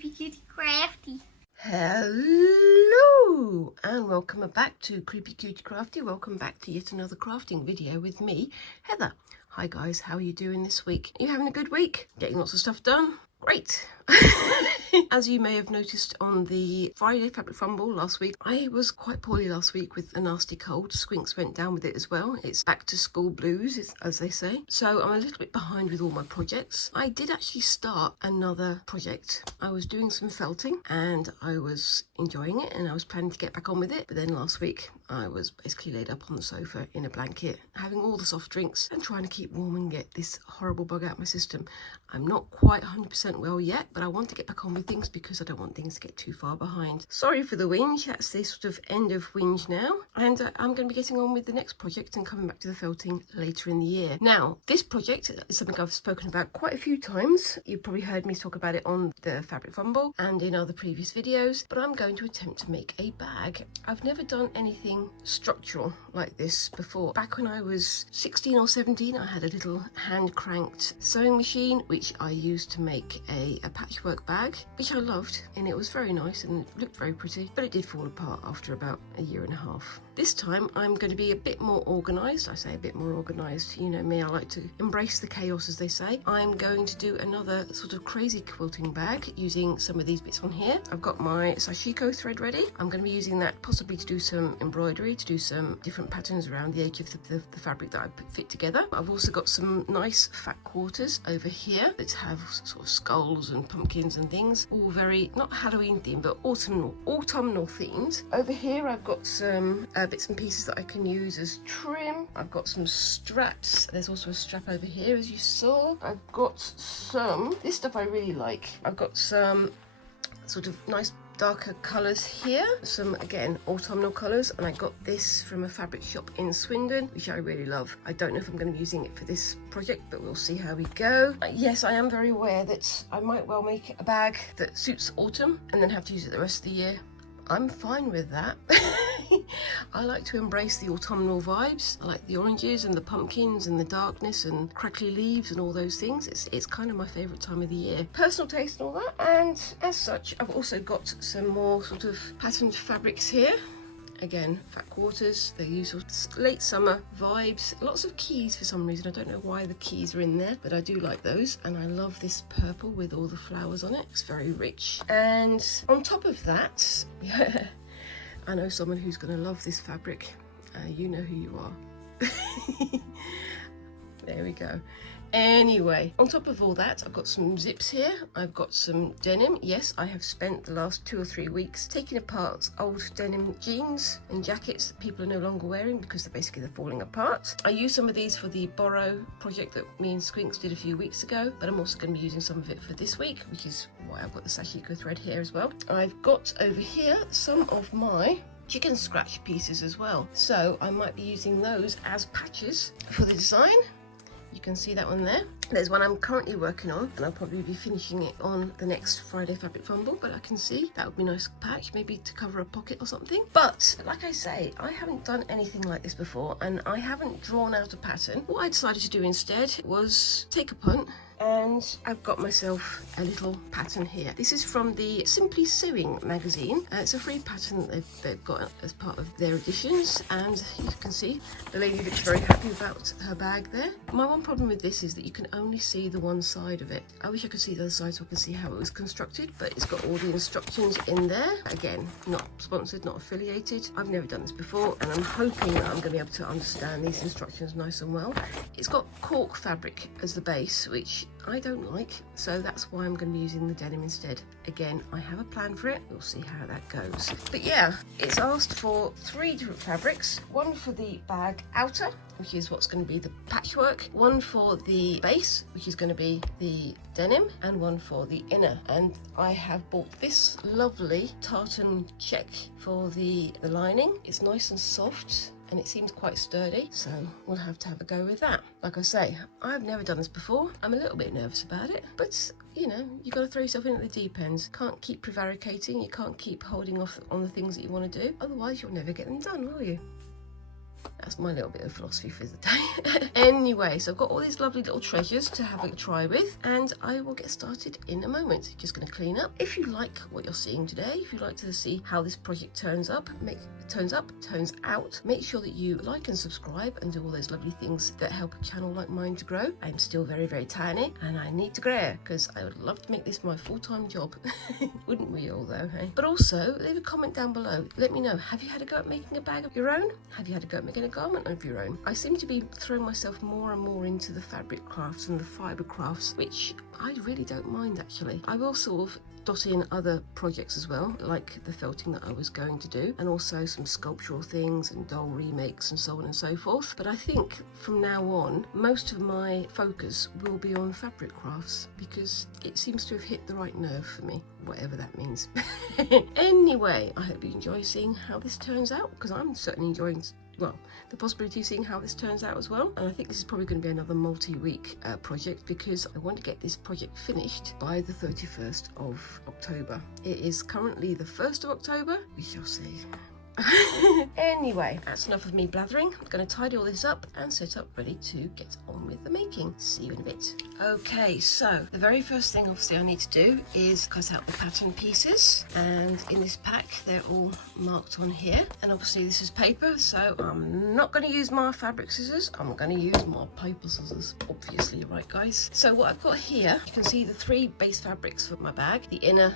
Creepy Cutie Crafty. Hello and welcome back to Creepy Cutie Crafty. Welcome back to yet another crafting video with me, Heather. Hi guys, how are you doing this week? Are you having a good week? Getting lots of stuff done? Great. As you may have noticed on the Friday Fabric Fumble last week, I was quite poorly last week with a nasty cold. Squinks went down with it as well. It's back to school blues, as they say. So I'm a little bit behind with all my projects. I did actually start another project. I was doing some felting and I was enjoying it and I was planning to get back on with it. But then last week I was basically laid up on the sofa in a blanket, having all the soft drinks and trying to keep warm and get this horrible bug out of my system. I'm not quite 100% well yet, but I want to get back on with things because I don't want things to get too far behind. Sorry for the whinge, that's the sort of end of whinge now. And I'm going to be getting on with the next project and coming back to the felting later in the year. Now, this project is something I've spoken about quite a few times. You've probably heard me talk about it on the Fabric Fumble and in other previous videos, but I'm going to attempt to make a bag. I've never done anything structural like this before. Back when I was 16 or 17, I had a little hand cranked sewing machine, which I used to make a patchwork bag, which I loved, and it was very nice and looked very pretty, but it did fall apart after about a year and a half. This time I'm going to be a bit more organised. I say a bit more organised, you know me, I like to embrace the chaos, as they say. I'm going to do another sort of crazy quilting bag using some of these bits on here. I've got my sashiko thread ready. I'm going to be using that possibly to do some embroidery, to do some different patterns around the edge of the fabric that I fit together. I've also got some nice fat quarters over here that have sort of skulls and pumpkins and things, all very, not Halloween themed, but autumnal themed. Over here I've got some bits and pieces that I can use as trim. I've got some straps. There's also a strap over here, as you saw. I've got some, this stuff I really like. I've got some sort of nice darker colours here, some again autumnal colours, and I got this from a fabric shop in Swindon, which I really love. I don't know if I'm going to be using it for this project, but we'll see how we go. Yes, I am very aware that I might well make a bag that suits autumn and then have to use it the rest of the year. I'm fine with that. I like to embrace the autumnal vibes. I like the oranges and the pumpkins and the darkness and crackly leaves and all those things. It's kind of my favourite time of the year. Personal taste and all that. And as such, I've also got some more sort of patterned fabrics here. Again, fat quarters, the usual late summer vibes. Lots of keys for some reason. I don't know why the keys are in there, but I do like those. And I love this purple with all the flowers on it. It's very rich. And on top of that, I know someone who's going to love this fabric. You know who you are. There we go. Anyway, on top of all that, I've got some zips here. I've got some denim. Yes, I have spent the last 2 or 3 weeks taking apart old denim jeans and jackets that people are no longer wearing because they're falling apart. I used some of these for the borrow project that me and Squinks did a few weeks ago, but I'm also going to be using some of it for this week, which is why I've got the sashiko thread here as well. I've got over here some of my chicken scratch pieces as well, so I might be using those as patches for the design. You can see that one there. There's one I'm currently working on, and I'll probably be finishing it on the next Friday Fabric Fumble, but I can see that would be a nice patch, maybe to cover a pocket or something. But like I say, I haven't done anything like this before, and I haven't drawn out a pattern. What I decided to do instead was take a punt, and I've got myself a little pattern here. This is from the Simply Sewing magazine. It's a free pattern that they've got as part of their editions, and you can see the lady looks very happy about her bag there. My one problem with this is that you can only see the one side of it. I wish I could see the other side so I could see how it was constructed, but it's got all the instructions in there. Again, not sponsored, not affiliated. I've never done this before, and I'm hoping that I'm going to be able to understand these instructions nice and well. It's got cork fabric as the base, which I don't like, so that's why I'm going to be using the denim instead. Again, I have a plan for it. We'll see how that goes. But yeah, it's asked for 3 different fabrics. One for the bag outer, which is what's going to be the patchwork. One for the base, which is going to be the denim, and one for the inner. And I have bought this lovely tartan check for the lining. It's nice and soft, and it seems quite sturdy, so we'll have to have a go with that. Like I say, I've never done this before. I'm a little bit nervous about it, but you know, you've got to throw yourself in at the deep end. Can't keep prevaricating, you can't keep holding off on the things that you want to do, otherwise you'll never get them done, will you? That's my little bit of philosophy for the day. Anyway, so I've got all these lovely little treasures to have a try with, and I will get started in a moment. Just going to clean up. If you like what you're seeing today, if you'd like to see how this project turns out, make sure that you like and subscribe and do all those lovely things that help a channel like mine to grow. I'm still very, very tiny and I need to grow because I would love to make this my full-time job. Wouldn't we all though, hey? But also leave a comment down below. Let me know, have you had a go at making a bag of your own? Have you had a go at making a garment of your own? I seem to be throwing myself more and more into the fabric crafts and the fibre crafts, which I really don't mind actually. I will sort of dot in other projects as well, like the felting that I was going to do, and also some sculptural things and doll remakes and so on and so forth. But I think from now on, most of my focus will be on fabric crafts because it seems to have hit the right nerve for me, whatever that means. Anyway, I hope you enjoy seeing how this turns out, because I'm certainly enjoying the possibility of seeing how this turns out as well. And I think this is probably going to be another multi-week project because I want to get this project finished by the 31st of October. It is currently the 1st of October. We shall see. Anyway, that's enough of me blathering. I'm going to tidy all this up and set up ready to get on with the making. See you in a bit. Okay, so the very first thing obviously I need to do is cut out the pattern pieces, and in this pack they're all marked on here, and obviously this is paper, so I'm not going to use my fabric scissors. I'm going to use my paper scissors, obviously, right guys? So what I've got here, you can see the 3 base fabrics for my bag: the inner,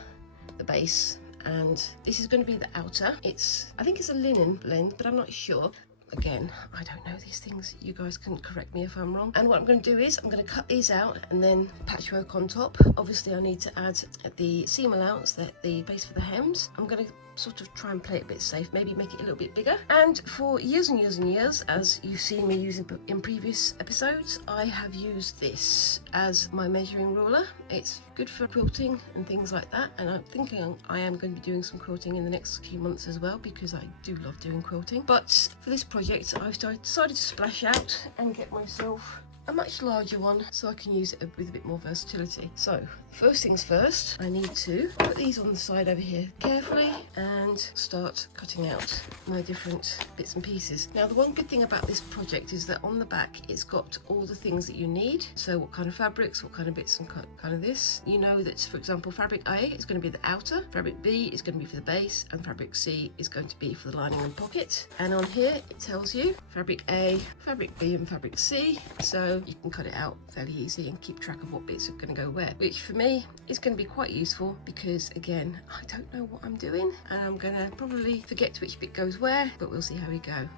the base, and this is going to be the outer. I think it's a linen blend, but I'm not sure. Again, I don't know these things. You guys can correct me if I'm wrong. And what I'm going to do is I'm going to cut these out and then patchwork on top. Obviously I need to add the seam allowance, the base for the hems. I'm going to sort of try and play it a bit safe, maybe make it a little bit bigger. And for years and years and years, as you've seen me using in previous episodes, I have used this as my measuring ruler. It's good for quilting and things like that, and I'm thinking I am going to be doing some quilting in the next few months as well, because I do love doing quilting. But for this project I've decided to splash out and get myself a much larger one so I can use it with a bit more versatility. So first things first, I need to put these on the side over here carefully and start cutting out my different bits and pieces. Now the one good thing about this project is that on the back it's got all the things that you need. So what kind of fabrics, what kind of bits, and kind of this. You know that, for example, fabric A is going to be the outer, fabric B is going to be for the base, and fabric C is going to be for the lining and pocket. And on here it tells you fabric A, fabric B and fabric C, so you can cut it out fairly easy and keep track of what bits are going to go where, which for me is going to be quite useful because, again, I don't know what I'm doing and I'm going to probably forget which bit goes where, but we'll see how we go.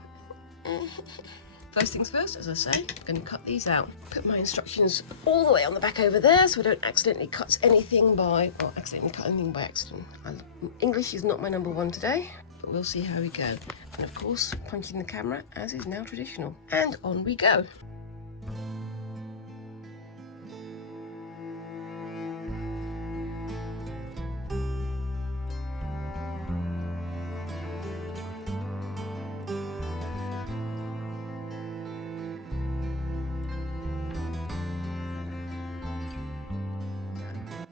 First things first, as I say, I'm going to cut these out. Put my instructions all the way on the back over there so I don't accidentally cut anything by accident. English is not my number one today, but we'll see how we go. And of course, punching the camera as is now traditional. And on we go.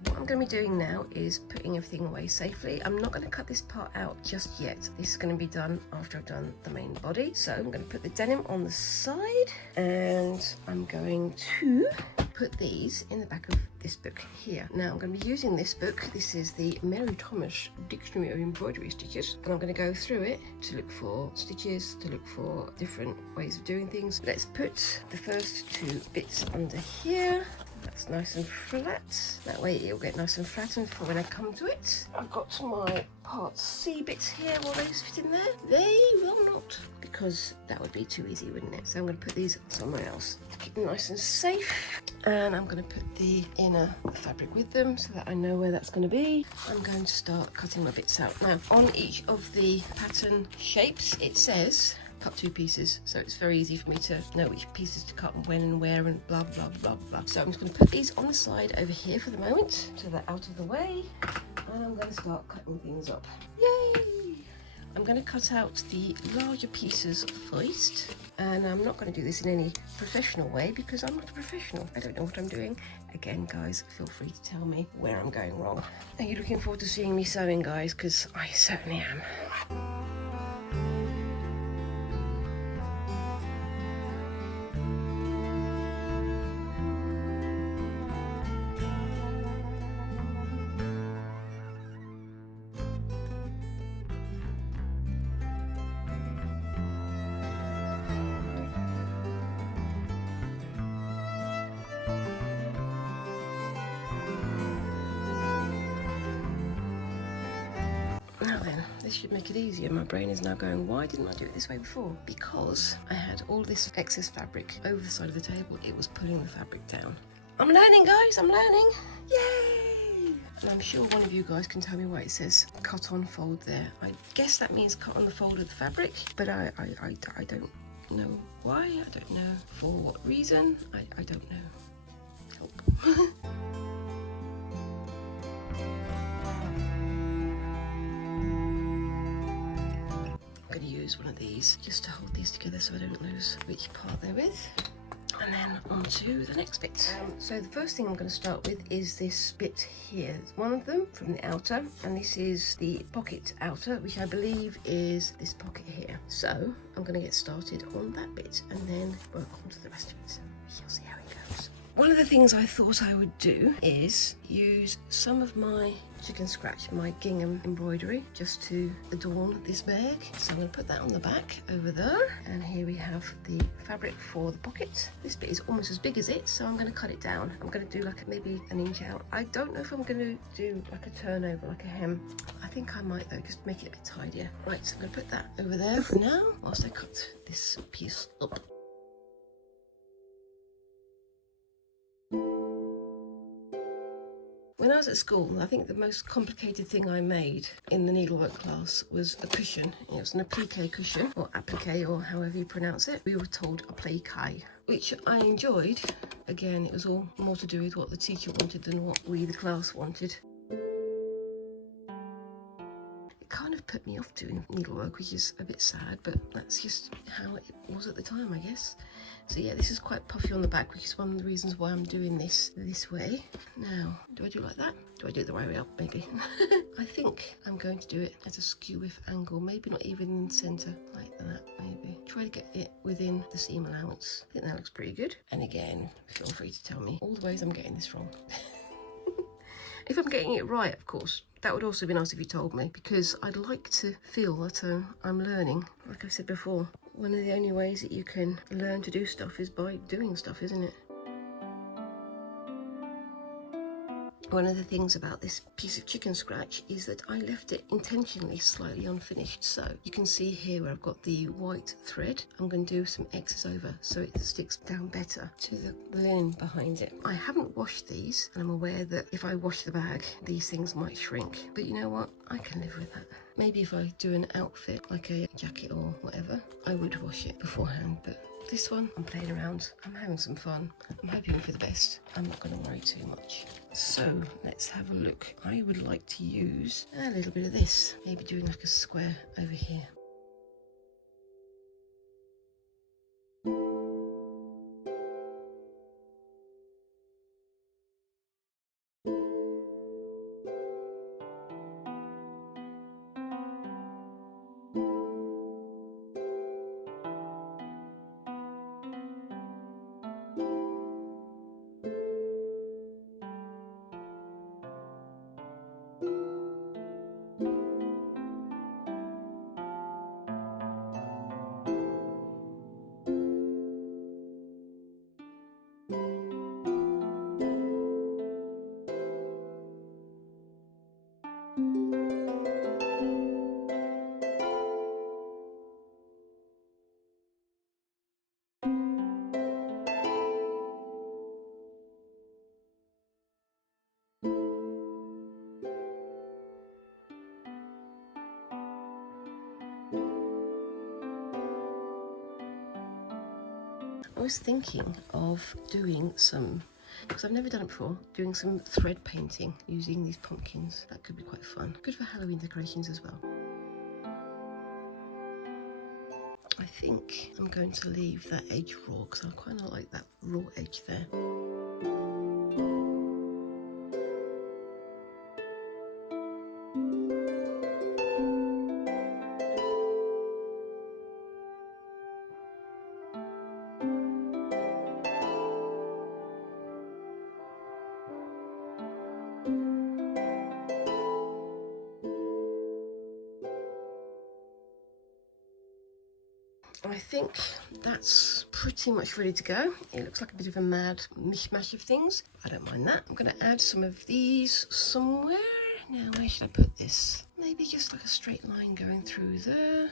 What I'm going to be doing now is putting everything away safely. I'm not going to cut this part out just yet. This is going to be done after I've done the main body. So I'm going to put the denim on the side, and I'm going to put these in the back of this book here. Now I'm going to be using this book. This is the Mary Thomas Dictionary of Embroidery Stitches, and I'm going to go through it to look for stitches, to look for different ways of doing things. Let's put the first 2 bits under here. That's nice and flat. That way it'll get nice and flattened for when I come to it. I've got my part C bits here. Will those fit in there? They will not, because that would be too easy, wouldn't it? So I'm going to put these somewhere else to keep them nice and safe. And I'm going to put the inner fabric with them so that I know where that's going to be. I'm going to start cutting my bits out. Now, on each of the pattern shapes, it says cut 2 pieces, so it's very easy for me to know which pieces to cut and when and where and blah blah blah blah. So I'm just going to put these on the side over here for the moment so they're out of the way, and I'm going to start cutting things up. Yay! I'm going to cut out the larger pieces first, and I'm not going to do this in any professional way because I'm not a professional. I don't know what I'm doing. Again, guys, feel free to tell me where I'm going wrong. Are you looking forward to seeing me sewing, guys? Because I certainly am. This should make it easier. My brain is now going, why didn't I do it this way before? Because I had all this excess fabric over the side of the table. It was pulling the fabric down. I'm learning, guys, I'm learning. Yay! And I'm sure one of you guys can tell me why it says cut on fold there. I guess that means cut on the fold of the fabric, but I don't know why. I don't know for what reason. I don't know. Help. I'm going to use one of these just to hold these together so I don't lose which part they're with. And then on to the next bit. So the first thing I'm going to start with is this bit here. It's one of them from the outer, and this is the pocket outer, which I believe is this pocket here. So I'm going to get started on that bit and then work on to the rest of it. We shall see how it goes. One of the things I thought I would do is use some of my chicken scratch, my gingham embroidery, just to adorn this bag. So I'm going to put that on the back over there. And here we have the fabric for the pocket. This bit is almost as big as it, so I'm going to cut it down. I'm going to do like maybe an inch out. I don't know if I'm going to do like a turnover, like a hem. I think I might though, just make it a bit tidier. Right, so I'm going to put that over there for now, whilst I cut this piece up. When I was at school, I think the most complicated thing I made in the needlework class was a cushion. It was an applique cushion, or applique, or however you pronounce it. We were told applique, which I enjoyed. Again, it was all more to do with what the teacher wanted than what we, the class, wanted. It kind of put me off doing needlework, which is a bit sad, but that's just how it was at the time, I guess. So yeah, this is quite puffy on the back, which is one of the reasons why I'm doing this way. Now, do I do it like that? Do I do it the right way up, maybe? I think I'm going to do it at a skew width angle, maybe not even in the centre, like that, maybe. Try to get it within the seam allowance. I think that looks pretty good. And again, feel free to tell me all the ways I'm getting this wrong. If I'm getting it right, of course, that would also be nice if you told me, because I'd like to feel that I'm learning. Like I said before, one of the only ways that you can learn to do stuff is by doing stuff, isn't it? One of the things about this piece of chicken scratch is that I left it intentionally slightly unfinished. So you can see here where I've got the white thread. I'm going to do some X's over so it sticks down better to the linen behind it. I haven't washed these, and I'm aware that if I wash the bag, these things might shrink. But you know what? I can live with that. Maybe if I do an outfit, like a jacket or whatever, I would wash it beforehand, but this one, I'm playing around, I'm having some fun, I'm hoping for the best. I'm not going to worry too much. So let's have a look. I would like to use a little bit of this, maybe doing like a square over here. I was thinking of doing some, because I've never done it before, doing some thread painting using these pumpkins. That could be quite fun. Good for Halloween decorations as well. I think I'm going to leave that edge raw because I kind of like that raw edge there. I think that's pretty much ready to go. It looks like a bit of a mad mishmash of things. I don't mind that. I'm going to add some of these somewhere. Now, where should I put this? maybe just like a straight line going through there.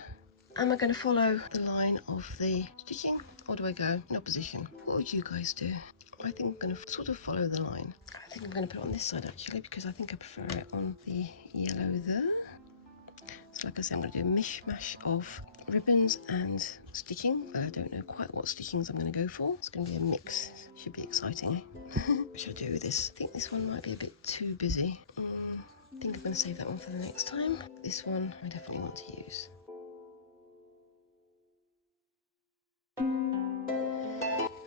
Am I going to follow the line of the stitching, or do I go in opposition? What would you guys do? I think I'm going to sort of follow the line. I think I'm going to put it on this side actually, because I think I prefer it on the yellow there. So like I said, I'm going to do a mishmash of ribbons and stitching, but I don't know quite what stitchings I'm going to go for. It's going to be a mix. Should be exciting, eh? What should I do with this? I think this one might be a bit too busy. I think I'm going to save that one for the next time. This one I definitely want to use.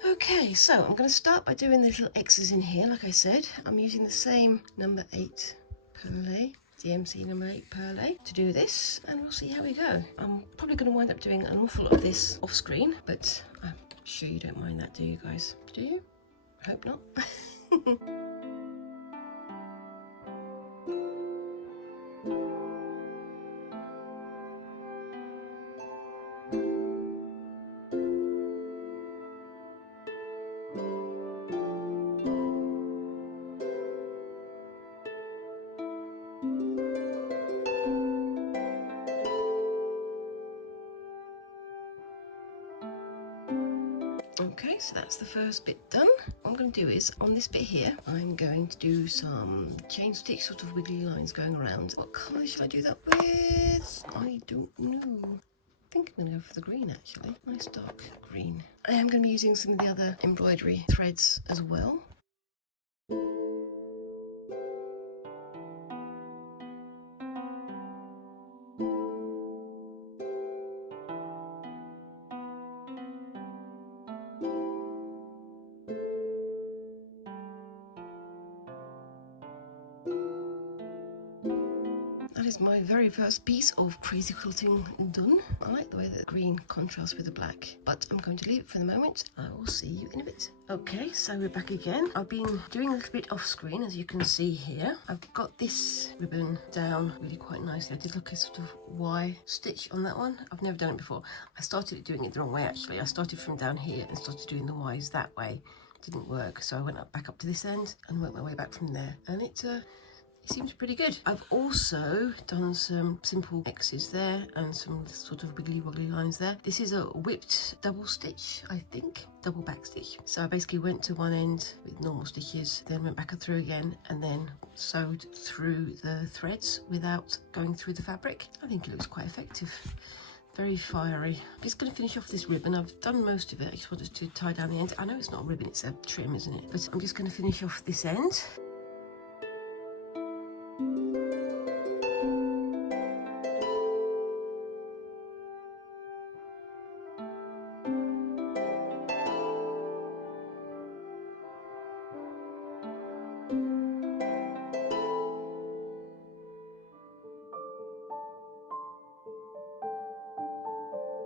Okay, so I'm going to start by doing the little X's in here. Like I said, I'm using the same number 8 purlée, DMC number 8 purlée, to do this, and we'll see how we go. I'm probably going to wind up doing an awful lot of this off screen, but I'm sure you don't mind that, do you guys? Do you? I hope not. Okay, so that's the first bit done. What I'm going to do is, on this bit here, I'm going to do some chain stitch sort of wiggly lines going around. What colour should I do that with? I don't know. I think I'm going to go for the green actually. Nice dark green. I am going to be using some of the other embroidery threads as well. That is my very first piece of Crazy Quilting done. I like the way that the green contrasts with the black, but I'm going to leave it for the moment. I will see you in a bit. Okay, so we're back again. I've been doing a little bit off screen, as you can see here. I've got this ribbon down really quite nicely. I did look a sort of Y stitch on that one. I've never done it before. I started doing it the wrong way actually. I started from down here and started doing the Ys that way. Didn't work, so I went back up to this end and worked my way back from there, and it seems pretty good. I've also done some simple X's there and some sort of wiggly woggly lines there. This is a whipped double stitch, I think, double back stitch. So I basically went to one end with normal stitches, then went back and through again, and then sewed through the threads without going through the fabric. I think it looks quite effective. Very fiery. I'm just going to finish off this ribbon. I've done most of it. I just wanted to tie down the end. I know it's not a ribbon, it's a trim, isn't it? But I'm just going to finish off this end.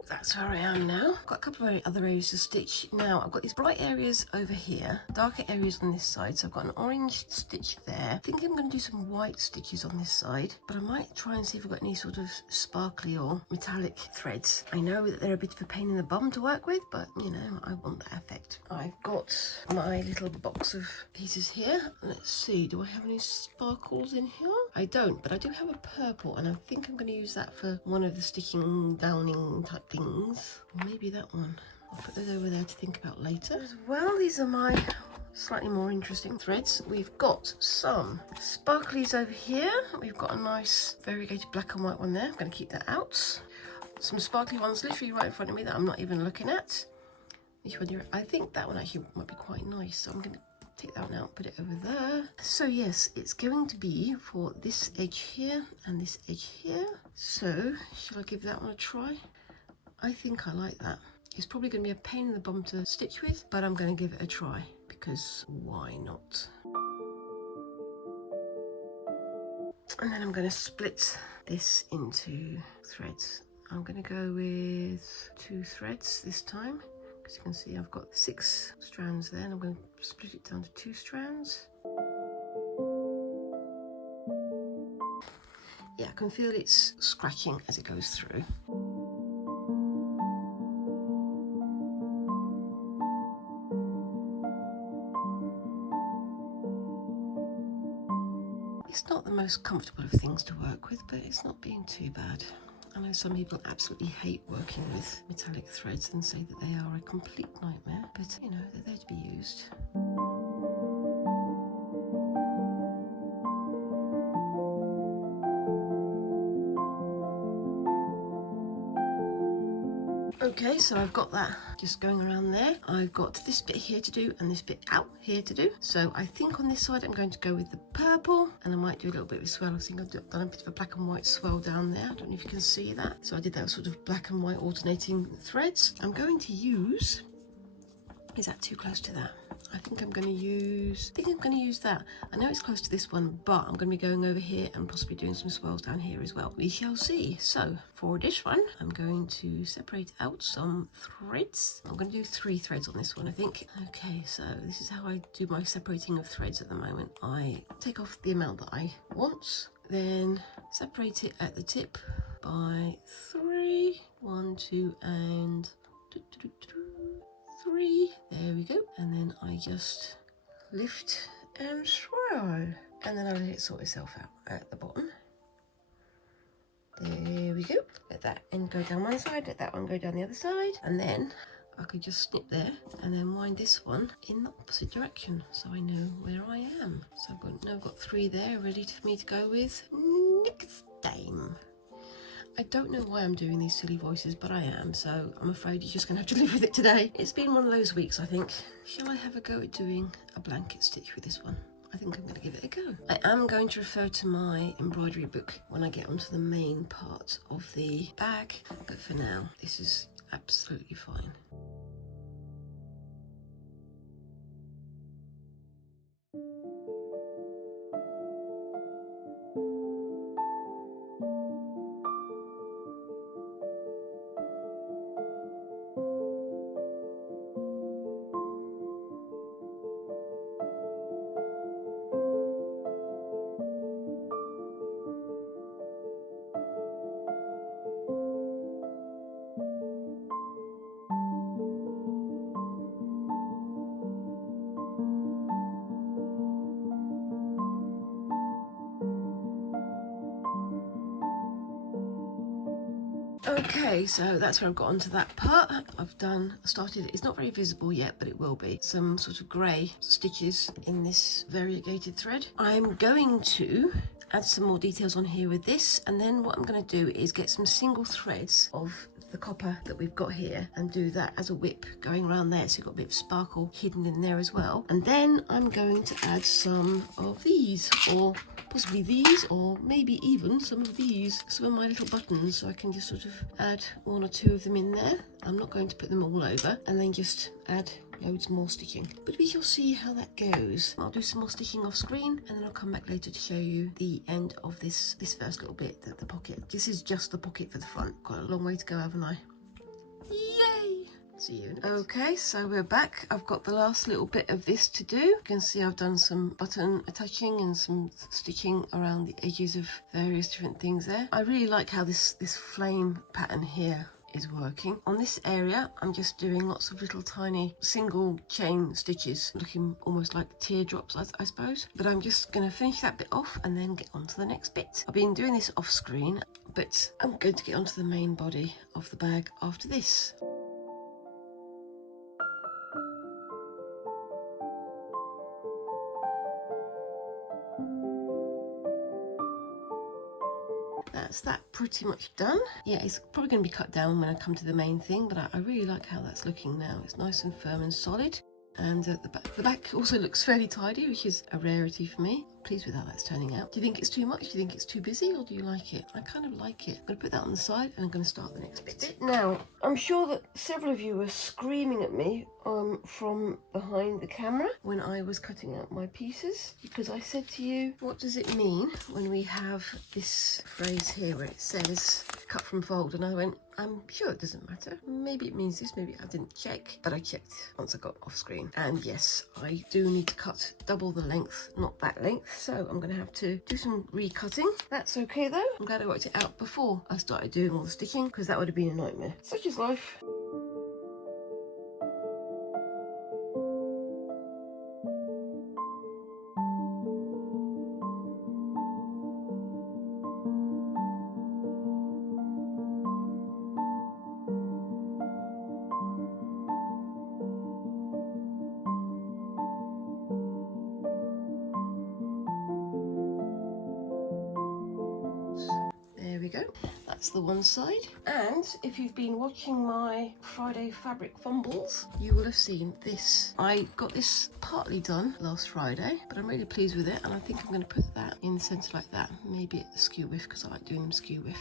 That's where I am now. I've got a couple of other areas to stitch. Now I've got these bright areas over here, darker areas on this side. So I've got an orange stitch there. I think I'm going to do some white stitches on this side, but I might try and see if I've got any sort of sparkly or metallic threads. I know that they're a bit of a pain in the bum to work with, but you know, I want that effect. I've got my little box of pieces here. Let's see, do I have any sparkles in here? I don't, but I do have a purple, and I think I'm going to use that for one of the stitching downing type things. Or maybe that one. I'll put those over there to think about later. As well, these are my slightly more interesting threads. We've got some sparklies over here. We've got a nice variegated black and white one there. I'm going to keep that out. Some sparkly ones literally right in front of me that I'm not even looking at. Which one do you... I think that one actually might be quite nice, so I'm going to take that one out, put it over there. So yes, it's going to be for this edge here and this edge here. So shall I give that one a try? I think I like that. It's probably going to be a pain in the bum to stitch with, but I'm going to give it a try because why not? And then I'm going to split this into threads. I'm going to go with 2 threads this time. As you can see, I've got 6 strands there, and I'm going to split it down to 2 strands. Yeah, I can feel it's scratching as it goes through. It's not the most most comfortable of things to work with, but it's not being too bad. I know some people absolutely hate working with metallic threads and say that they are a complete nightmare, but you know, they're there to be used. Okay, so I've got that just going around there. I've got this bit here to do and this bit out here to do. So I think on this side I'm going to go with the purple, and I might do a little bit of a swirl. I think I've done a bit of a black and white swirl down there. I don't know if you can see that. So I did that sort of black and white alternating threads. I'm going to use, is that too close to that? I think I'm going to use that. I know it's close to this one, but I'm going to be going over here and possibly doing some swirls down here as well. We shall see. So for this one, I'm going to separate out some threads. I'm going to do 3 threads on this one, I think. Okay, so this is how I do my separating of threads at the moment. I take off the amount that I want, then separate it at the tip by 3. 1, 2, and 3. There we go. And then I just lift and swirl, and then I let it sort itself out at the bottom. There we go. Let that end go down one side, let that one go down the other side, and then I could just snip there and then wind this one in the opposite direction so I know where I am. So I've got 3 there ready for me to go with next time. I don't know why I'm doing these silly voices, but I am, so I'm afraid you're just going to have to live with it today. It's been one of those weeks, I think. Shall I have a go at doing a blanket stitch with this one? I think I'm going to give it a go. I am going to refer to my embroidery book when I get onto the main part of the bag, but for now, this is absolutely fine. Okay, so that's where I've got onto that part. I've started, it's not very visible yet, but it will be, some sort of grey stitches in this variegated thread. I'm going to add some more details on here with this, and then what I'm going to do is get some single threads of the copper that we've got here and do that as a whip going around there, so you've got a bit of sparkle hidden in there as well. And then I'm going to add some of these, or possibly these, or maybe even some of these, some of my little buttons, so I can just sort of add 1 or 2 of them in there. I'm not going to put them all over, and then just add loads more stitching, but we shall see how that goes. I'll do some more stitching off screen, and then I'll come back later to show you the end of this first little bit, the pocket. This is just the pocket for the front. Got a long way to go, haven't I? Yay! See you in a bit. Okay, so we're back. I've got the last little bit of this to do. You can see I've done some button attaching and some stitching around the edges of various different things there. I really like how this flame pattern here is working. On this area, I'm just doing lots of little tiny single chain stitches, looking almost like teardrops, I suppose. But I'm just going to finish that bit off and then get on to the next bit. I've been doing this off screen, but I'm going to get onto the main body of the bag after this. That's that pretty much done. Yeah, it's probably going to be cut down when I come to the main thing, but I really like how that's looking now. It's nice and firm and solid. And the back also looks fairly tidy, which is a rarity for me. Pleased with how that's turning out. Do you think it's too much? Do you think it's too busy, or do you like it? I kind of like it. I'm going to put that on the side, and I'm going to start the next bit. Now, I'm sure that several of you were screaming at me from behind the camera when I was cutting out my pieces, because I said to you, what does it mean when we have this phrase here where it says cut from fold? And I went, I'm sure it doesn't matter. Maybe it means this, maybe I didn't check, but I checked once I got off screen. And yes, I do need to cut double the length, not that length. So I'm going to have to do some recutting. That's okay though. I'm glad I worked it out before I started doing all the stitching, because that would have been a nightmare. Such is life. we go. That's the one side. And if you've been watching my Friday Fabric Fumbles, you will have seen this. I got this partly done last Friday, but I'm really pleased with it, and I think I'm going to put that in the centre like that, maybe at the skew width, because I like doing them skew width.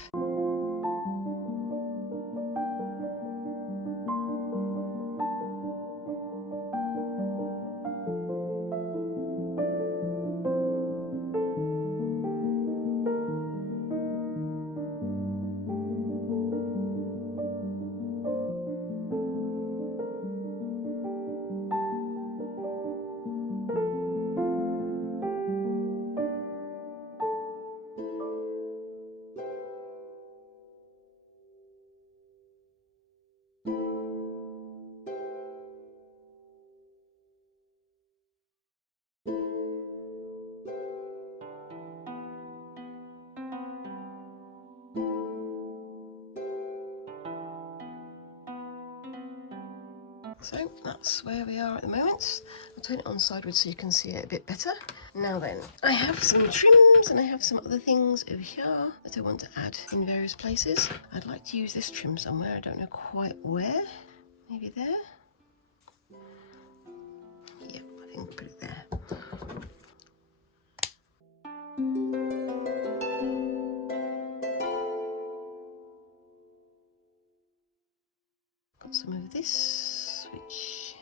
So that's where we are at the moment. I'll turn it on sideways so you can see it a bit better. Now then, I have some trims and I have some other things over here that I want to add in various places. I'd like to use this trim somewhere, I don't know quite where. Maybe there? Yep, I think I'll put it there. Got some of this, which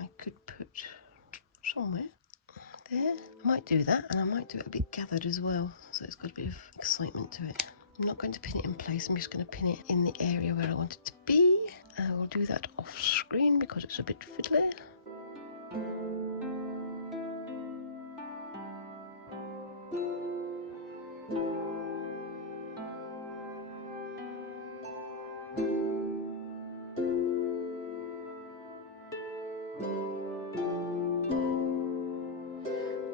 I could put somewhere. There. I might do that, and I might do it a bit gathered as well, so it's got a bit of excitement to it. I'm not going to pin it in place, I'm just going to pin it in the area where I want it to be. I will do that off screen because it's a bit fiddly.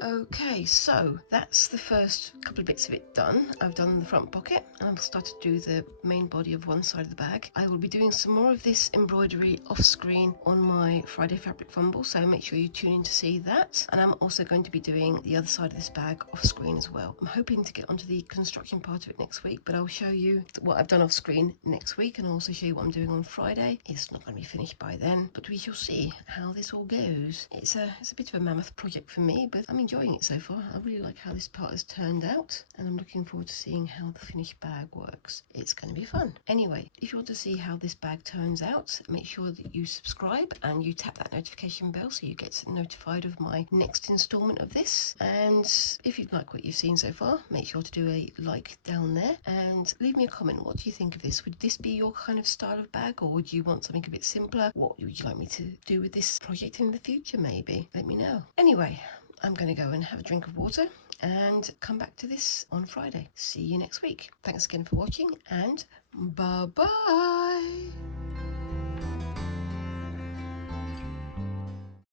Okay, so that's the first couple of bits of it done. I've done the front pocket and I'll start to do the main body of one side of the bag. I will be doing some more of this embroidery off screen on my Friday Fabric Fumble, so make sure you tune in to see that. And I'm also going to be doing the other side of this bag off screen as well. I'm hoping to get onto the construction part of it next week, but I'll show you what I've done off screen next week and also show you what I'm doing on Friday. It's not going to be finished by then, but we shall see how this all goes. It's a bit of a mammoth project for me, but I'm enjoying it so far. I really like how this part has turned out, and I'm looking forward to seeing how the finished bag works. It's going to be fun. Anyway, if you want to see how this bag turns out, make sure that you subscribe and you tap that notification bell so you get notified of my next installment of this. And if you like what you've seen so far, make sure to do a like down there and leave me a comment. What do you think of this? Would this be your kind of style of bag, or would you want something a bit simpler? What would you like me to do with this project in the future, maybe? Let me know. Anyway, I'm going to go and have a drink of water and come back to this on Friday. See you next week. Thanks again for watching, and bye-bye.